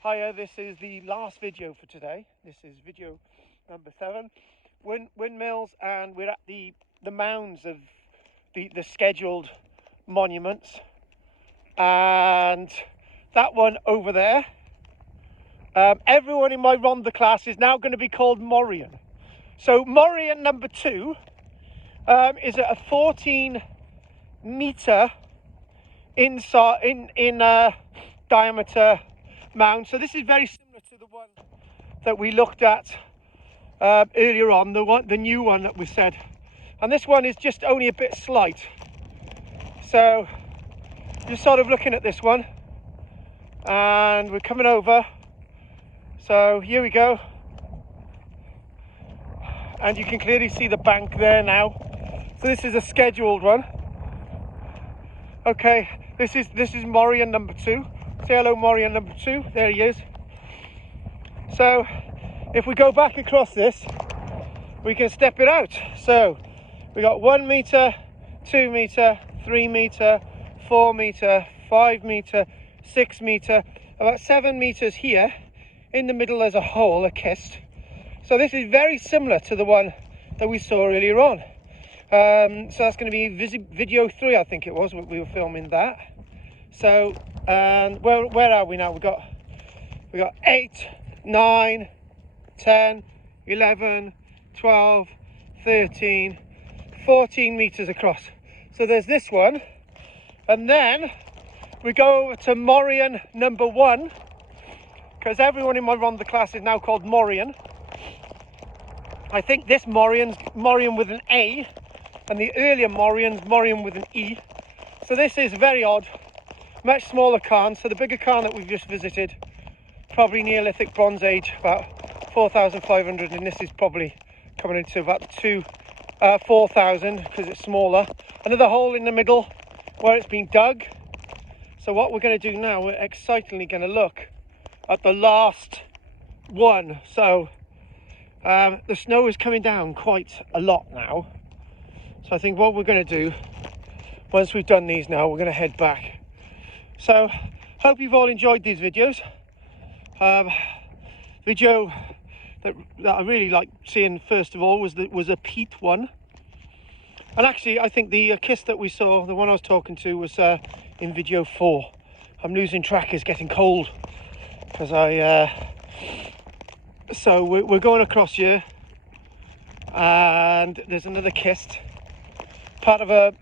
Hiya, this is the last video for today. This is video number 7. Windmills, and we're at the mounds of the scheduled monuments. And that one over there, everyone in my Rhondda class is now going to be called Morian. So Morian number 2 is at a 14 metre in diameter mound. So this is very similar to the one that we looked at earlier on, the new one that we said, and this one is just only a bit slight. So just sort of looking at this one, and we're coming over. So here we go, and you can clearly see the bank there now. So this is a scheduled one. Okay, this is Morian number 2. Say hello, Morian number 2. There he is. So if we go back across this, we can step it out. So we got 1 metre, 2 metre, 3 metre, 4 metre, 5 metre, 6 metre, about 7 metres here. In the middle there's a hole, a kist. So this is very similar to the one that we saw earlier on. So that's going to be video 3, I think it was. We were filming that. So, and where are we now? We got 8, 9, 10, 11, 12, 13, 14 meters across. So there's this one, and then we go over to Morian number 1, because everyone in my Rhondda class is now called Morian. I think this Morian's Morian with an A, and the earlier Morian's Morian with an E. So this is very odd. Much smaller cairn. So the bigger cairn that we've just visited, probably Neolithic Bronze Age, about 4,500, and this is probably coming into about 4,000 because it's smaller. Another hole in the middle where it's been dug. So what we're going to do now, we're excitedly going to look at the last one. So the snow is coming down quite a lot now. So I think what we're going to do, once we've done these now, we're going to head back. So hope you've all enjoyed these videos. Video that I really like seeing first of all was a peat one, and actually I think the kist that we saw, the one I was talking to, was in video 4. I'm losing track, it's getting cold because so we're going across here, and there's another kist, part of a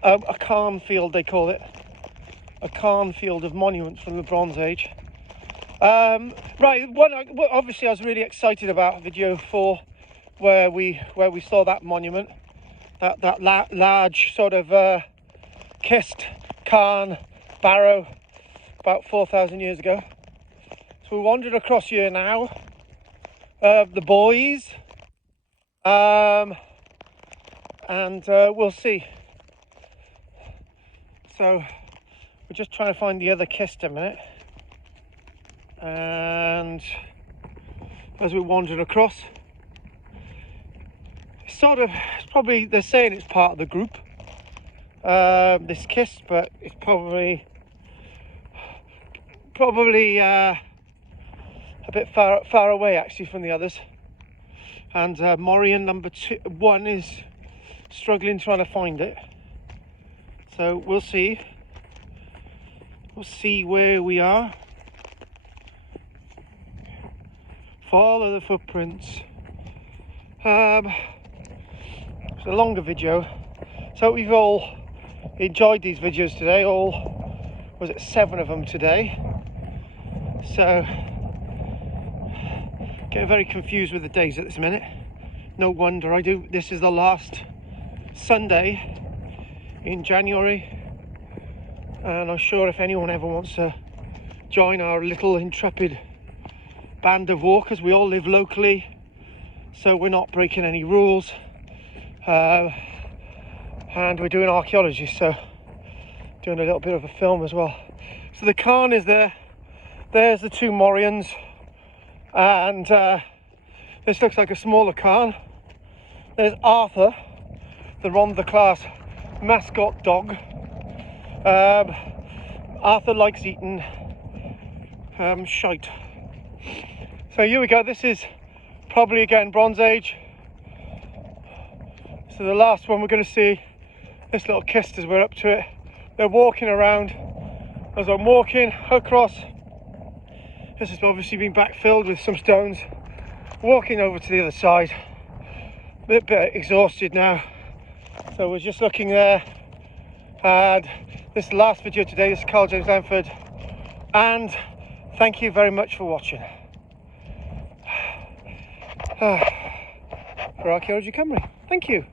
cairn field, they call it. A cairn field of monuments from the Bronze Age. Right, obviously I was really excited about video 4, where we saw that monument, that large sort of kist, cairn, barrow, about 4,000 years ago. So we wandered across here now, the boys, and we'll see. So we're just trying to find the other kist a minute, and as we wandered across, it's probably, they're saying it's part of the group, this kist, but it's probably a bit far away actually from the others. And Morian number 1 is struggling trying to find it, so we'll see. We'll see where we are. Follow the footprints. It's a longer video, so we've all enjoyed these videos today. Was it 7 of them today? So getting very confused with the days at this minute. No wonder I do. This is the last Sunday in January. And I'm sure if anyone ever wants to join our little intrepid band of walkers, we all live locally, so we're not breaking any rules, and we're doing archaeology, so doing a little bit of a film as well. So the cairn is there. There's the 2 Morians, and this looks like a smaller cairn. There's Arthur, the Rhondda class mascot dog. Arthur likes eating shite. So here we go. This is probably again Bronze Age. So the last one we're going to see, this little kist as we're up to it. They're walking around. As I'm walking across, this has obviously been backfilled with some stones. Walking over to the other side, a bit exhausted now, so we're just looking there. And this is the last video today. This is KARL-JAMES LANGFORD, and thank you very much for watching. For Archaeology Cymru, thank you.